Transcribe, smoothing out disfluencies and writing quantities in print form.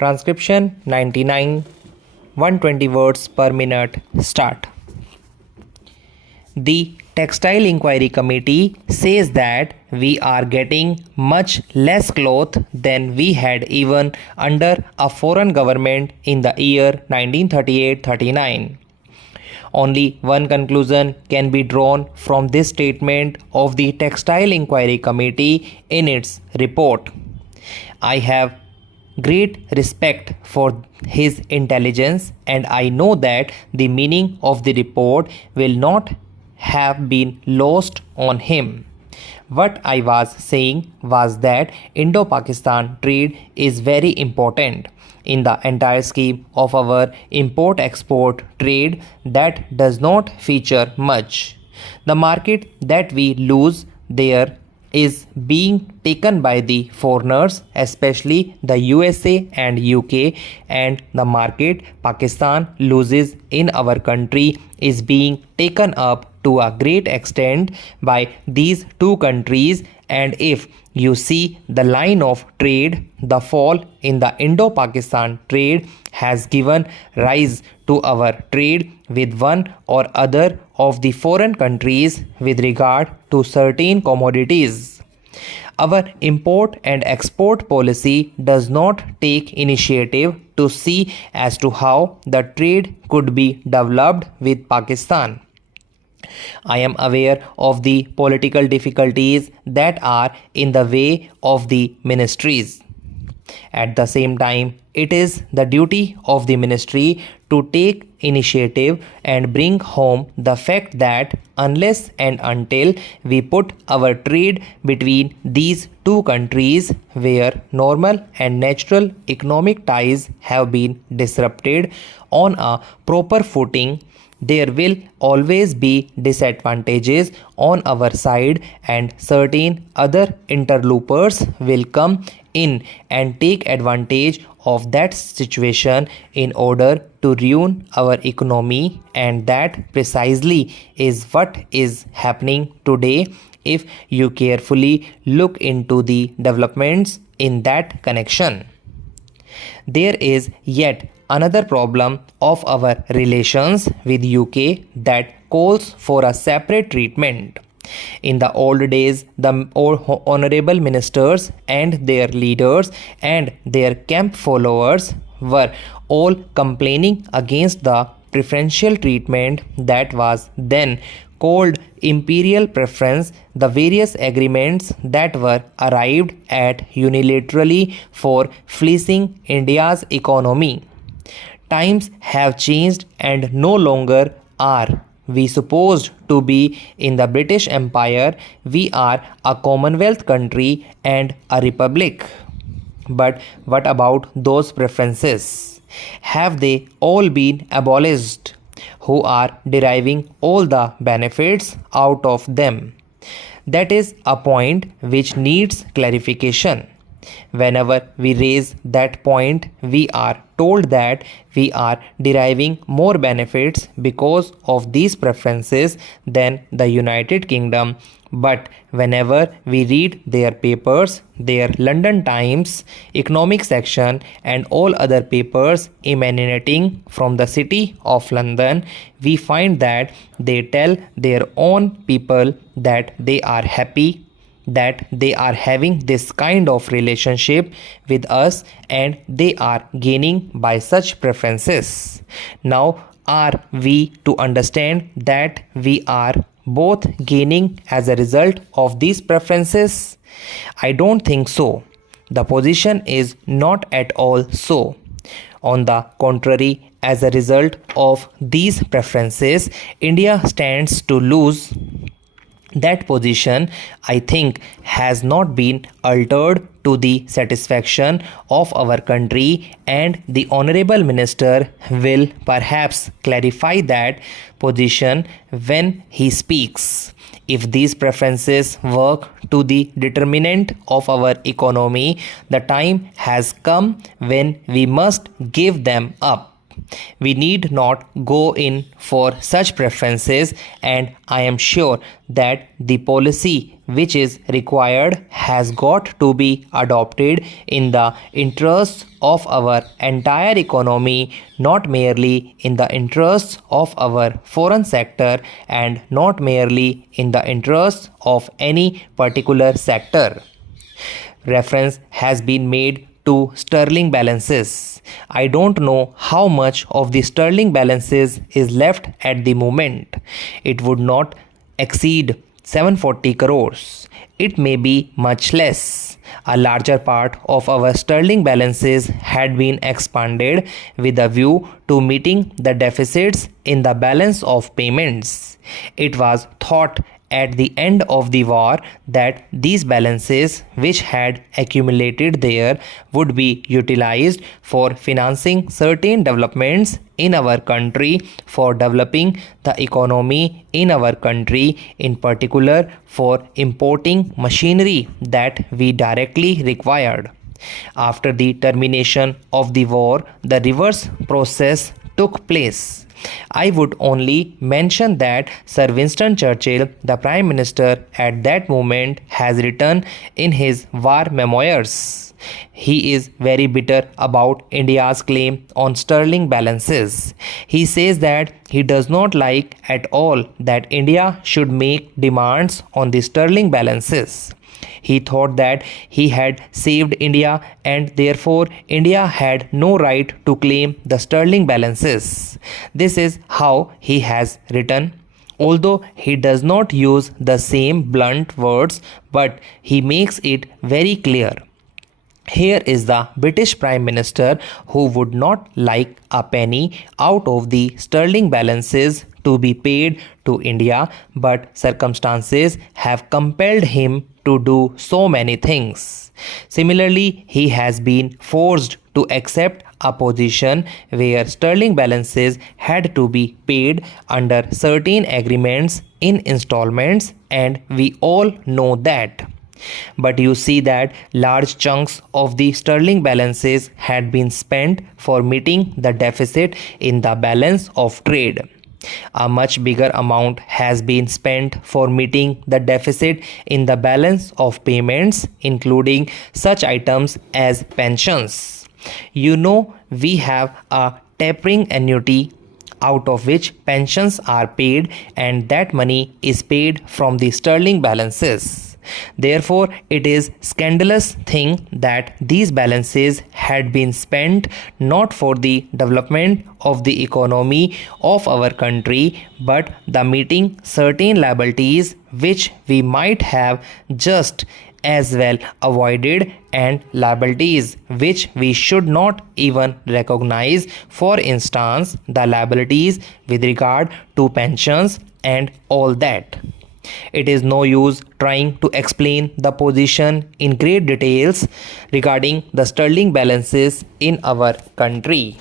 Transcription 99, 120 words per minute. Start. The Textile Inquiry Committee says that we are getting much less cloth than we had even under a foreign government in the year 1938-39. Only one conclusion can be drawn from this statement of the Textile Inquiry Committee in its report. I have great respect for his intelligence, and I know that the meaning of the report will not have been lost on him. What I was saying was that Indo-Pakistan trade is very important in the entire scheme of our import-export trade that does not feature much. The market that we lose there is being taken by the foreigners, especially the USA and UK, and the market Pakistan loses in our country is being taken up to a great extent by these two countries. And if you see the line of trade, the fall in the Indo-Pakistan trade has given rise to our trade with one or other of the foreign countries with regard to certain commodities. Our import and export policy does not take initiative to see as to how the trade could be developed with Pakistan. I am aware of the political difficulties that are in the way of the ministries. At the same time, it is the duty of the ministry to take initiative and bring home the fact that unless and until we put our trade between these two countries where normal and natural economic ties have been disrupted on a proper footing, there will always be disadvantages on our side, and certain other interlopers will come in and take advantage of that situation in order to ruin our economy, and that precisely is what is happening today if you carefully look into the developments in that connection. There is yet another problem of our relations with UK that calls for a separate treatment. In the old days, the honorable ministers and their leaders and their camp followers were all complaining against the preferential treatment that was then called imperial preference, the various agreements that were arrived at unilaterally for fleecing India's economy. Times have changed, and no longer are we supposed to be in the British Empire. We are a Commonwealth country and a republic. But what about those preferences? Have they all been abolished? Who are deriving all the benefits out of them? That is a point which needs clarification. Whenever we raise that point, we are told that we are deriving more benefits because of these preferences than the United Kingdom. But whenever we read their papers, their London Times, economic section, and all other papers emanating from the city of London, we find that they tell their own people that they are happy that they are having this kind of relationship with us and they are gaining by such preferences. Now, are we to understand that we are both gaining as a result of these preferences? I don't think so. The position is not at all so. On the contrary, as a result of these preferences, India stands to lose. That position, I think, has not been altered to the satisfaction of our country, and the Honorable Minister will perhaps clarify that position when he speaks. If these preferences work to the determinant of our economy, the time has come when we must give them up. We need not go in for such preferences, and I am sure that the policy which is required has got to be adopted in the interests of our entire economy, not merely in the interests of our foreign sector and not merely in the interests of any particular sector. Reference has been made to sterling balances. I don't know how much of the sterling balances is left at the moment. It would not exceed 740 crores. It may be much less. A larger part of our sterling balances had been expanded with a view to meeting the deficits in the balance of payments. It was thought at the end of the war that these balances which had accumulated there would be utilized for financing certain developments in our country, for developing the economy in our country, in particular for importing machinery that we directly required. After the termination of the war, the reverse process took place. I would only mention that Sir Winston Churchill, the Prime Minister at that moment, has written in his war memoirs. He is very bitter about India's claim on sterling balances. He says that he does not like at all that India should make demands on the sterling balances. He thought that he had saved India and therefore India had no right to claim the sterling balances. This is how he has written. Although he does not use the same blunt words, but he makes it very clear. Here is the British Prime Minister who would not like a penny out of the sterling balances to be paid to India, but circumstances have compelled him to do so many things. Similarly, he has been forced to accept a position where sterling balances had to be paid under certain agreements in installments, and we all know that. But you see that large chunks of the sterling balances had been spent for meeting the deficit in the balance of trade. A much bigger amount has been spent for meeting the deficit in the balance of payments, including such items as pensions. You know, we have a tapering annuity out of which pensions are paid, and that money is paid from the sterling balances. Therefore, it is scandalous thing that these balances had been spent not for the development of the economy of our country, but the meeting certain liabilities which we might have just as well avoided, and liabilities which we should not even recognize, for instance the liabilities with regard to pensions and all that. It is no use trying to explain the position in great details regarding the sterling balances in our country.